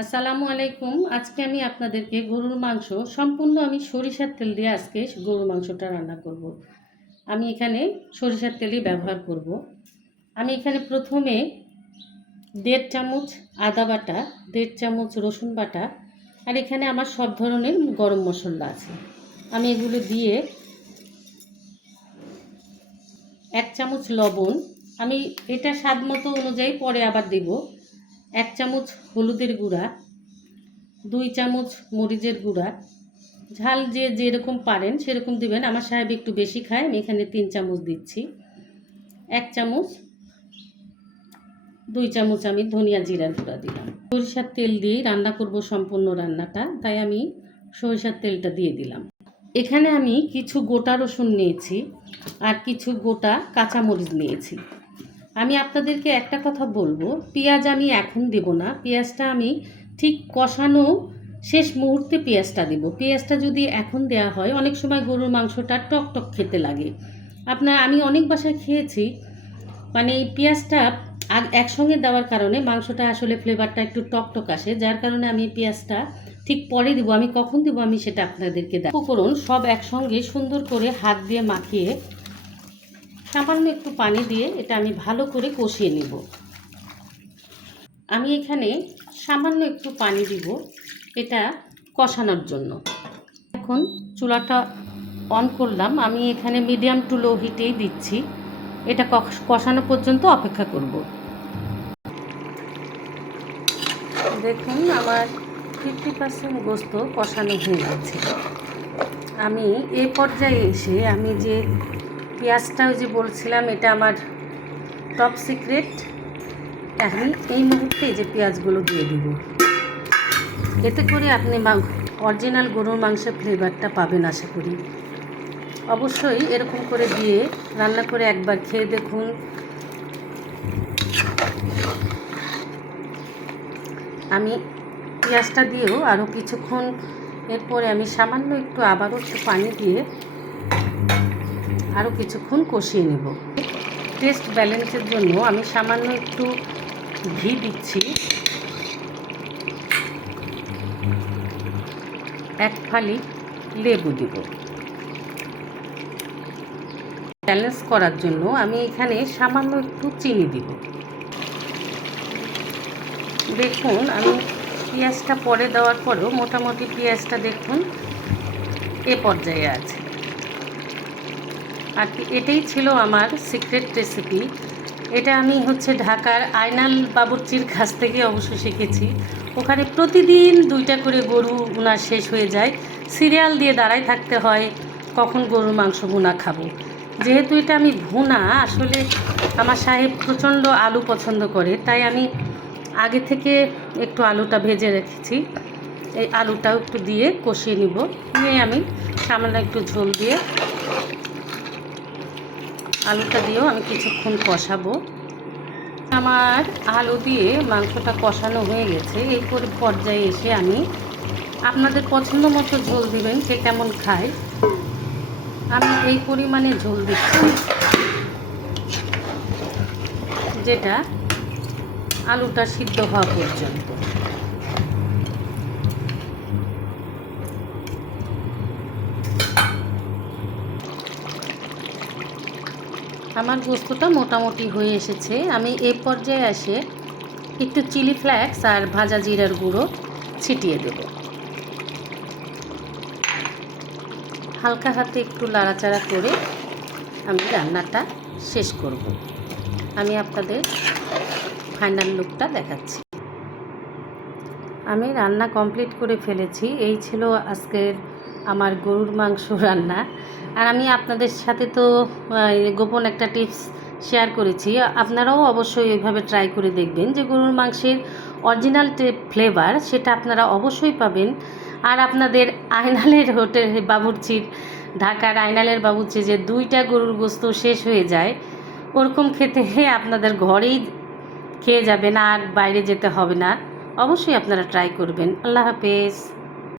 আসসালামু আলাইকুম। আজকে আমি আপনাদেরকে গরুর মাংস সম্পূর্ণ আমি সরিষার তেল দিয়ে আজকে গরুর মাংসটা রান্না করব। আমি এখানে সরিষার তেলই ব্যবহার করব। আমি এখানে প্রথমে 1.5 চামচ আদা বাটা, 1.5 চামচ রসুন বাটা, আর এখানে আমার সব ধরনের গরম মশলা আছে। আমি এগুলো দিয়ে 1 চামচ লবণ, আমি এটা স্বাদ মতো অনুযায়ী পরে আবার দেব। 1 চামচ হলুদের গুঁড়া, 2 চামচ মরিচের গুঁড়া, ঝাল যে যেরকম পারেন সেরকম দিবেন। আমার সাহেব একটু বেশি খায়, আমি এখানে 3 চামচ দিচ্ছি। 1 চামচ, 2 চামচ আমি ধনিয়া জিরার গুঁড়া দিলাম। সরিষার তেল দিয়েই রান্না করব সম্পূর্ণ রান্নাটা, তাই আমি সরিষার তেলটা দিয়ে দিলাম। এখানে আমি কিছু গোটা রসুন নিয়েছি আর কিছু গোটা কাঁচামরিচ নিয়েছি। আমি আপনাদেরকে একটা কথা বলবো, পেঁয়াজ আমি এখন দেব না, পেঁয়াজটা আমি ঠিক কষানো শেষ মুহূর্তে পেঁয়াজটা দেব। পেঁয়াজটা যদি এখন দেয়া হয় অনেক সময় গরুর মাংসটা টক টক খেতে লাগে। আমি অনেক বাসায় খেয়েছি, মানে এই পেঁয়াজটা একসঙ্গে দেওয়ার কারণে মাংসটা আসলে ফ্লেভারটা একটু টক টক আসে, যার কারণে আমি পেঁয়াজটা ঠিক পরে দেবো। আমি কখন দেবো আমি সেটা আপনাদেরকে দেখাবো। উপকরণ সব একসঙ্গে সুন্দর করে হাত দিয়ে মাখিয়ে সামান্য একটু পানি দিয়ে এটা আমি ভালো করে কষিয়ে নেব। আমি এখানে সামান্য একটু পানি দিব এটা কষানোর জন্য। এখন চুলাটা অন করলাম, আমি এখানে মিডিয়াম টু লো হিটেই দিচ্ছি। এটা কষানো পর্যন্ত অপেক্ষা করব। দেখুন আমার 50% গোস্ত কষানো হয়ে গেছে। আমি এই পর্যায়ে এসে আমি যে পেঁয়াজটা ওই যে বলছিলাম এটা আমার টপ সিক্রেট, আমি এই মুহূর্তে যে পেঁয়াজগুলো দিয়ে দিব। এতে করে আপনি অরিজিনাল গরুর মাংসের ফ্লেভারটা পাবেন আশা করি। অবশ্যই এরকম করে দিয়ে রান্না করে একবার খেয়ে দেখুন। আমি পেঁয়াজটা দিয়েও আরও কিছুক্ষণ এরপরে আমি সামান্য একটু আবারও একটু পানি দিয়ে আরও কিছুক্ষণ কষিয়ে নেব। টেস্ট ব্যালেন্সের জন্য আমি সামান্য একটু ঘি দিচ্ছি, 1 ফালি লেবু দিব। ব্যালেন্স করার জন্য আমি এখানে সামান্য একটু চিনি দিব। দেখুন আমি পেঁয়াজটা পরে দেওয়ার পরেও মোটামুটি পেঁয়াজটা দেখুন এ পর্যায়ে আছে। আর এটাই ছিল আমার সিক্রেট রেসিপি। এটা আমি ঢাকার আইনাল বাবুর্চির কাছ থেকে অবশ্য শিখেছি। ওখানে প্রতিদিন 2টা করে গরু ভুনা শেষ হয়ে যায়, সিরিয়াল দিয়ে দাঁড়ায় থাকতে হয় কখন গরুর মাংস ভুনা খাবো। যেহেতু এটা আমি ভুনা, আসলে আমার সাহেব প্রচণ্ড আলু পছন্দ করে, তাই আমি আগে থেকে একটু আলুটা ভেজে রেখেছি। এই আলুটাও একটু দিয়ে কষিয়ে নিব, নিয়ে আমি সামান্য একটু ঝোল দিয়ে আলুটা দিয়েও আমি কিছুক্ষণ কষাবো। আমার আলু দিয়ে মাংসটা কষানো হয়ে গেছে। এই পর্যায়ে এসে আমি আপনাদের পছন্দ মতো ঝোল দিবেন, কে কেমন খায়। আমি এই পরিমাণে ঝোল দিচ্ছি যেটা আলুটা সিদ্ধ হওয়া পর্যন্ত। আমার গোস্তটা মোটামুটি হয়ে এসেছে। আমি এই পর্যায়ে এসে একটু চিলি ফ্লেক্স আর ভাজা জিরার গুঁড়ো ছিটিয়ে দেব। হালকা হাতে একটু নাড়াচাড়া করে আমি রান্নাটা শেষ করব। আমি আপনাদের ফাইনাল লুকটা দেখাচ্ছি। আমি রান্না কমপ্লিট করে ফেলেছি। এই ছিল আজকের আমার গরুর মাংস রান্না। আর আমি আপনাদের সাথে তো গোপন একটা টিপস শেয়ার করেছি, আপনারাও অবশ্যই এইভাবে ট্রাই করে দেখবেন যে গরুর মাংসের অরিজিনাল ফ্লেভার সেটা আপনারা অবশ্যই পাবেন। আর আপনাদের আইনালের হোটেল বাবুর্চির, ঢাকার আইনালের বাবুর্চি যে 2টা গরুর গোস্ত শেষ হয়ে যায়, ওরকম খেতে আপনাদের ঘরেই খেয়ে যাবেন, আর বাইরে যেতে হবে না। অবশ্যই আপনারা ট্রাই করবেন। আল্লাহ হাফেজ।